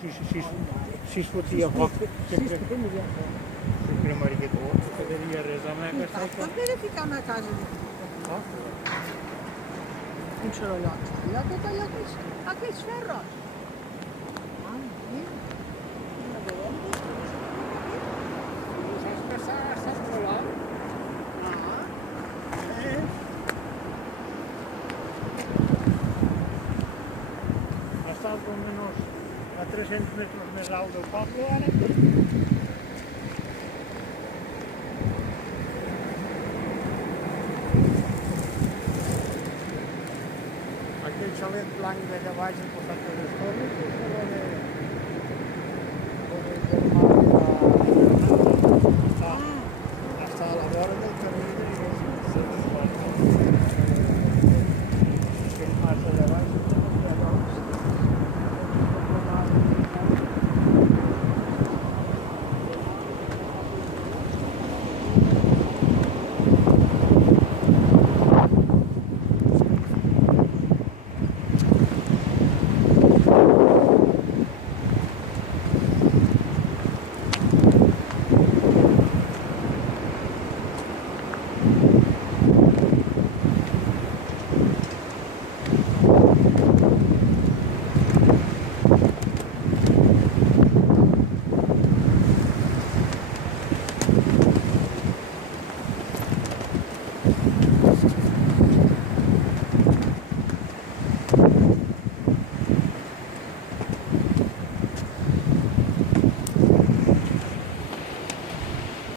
Si es fotia foc, sempre cremaria tot, no quedaria res. Pots verificar una casa de un sorollot. Allò, tot allò, aquells ferros. Ah, mira. Saps que s'ha volat? Està almenys a 300 metres més alt del poble, ara. Aquell xalet blanc d'allà baix al costat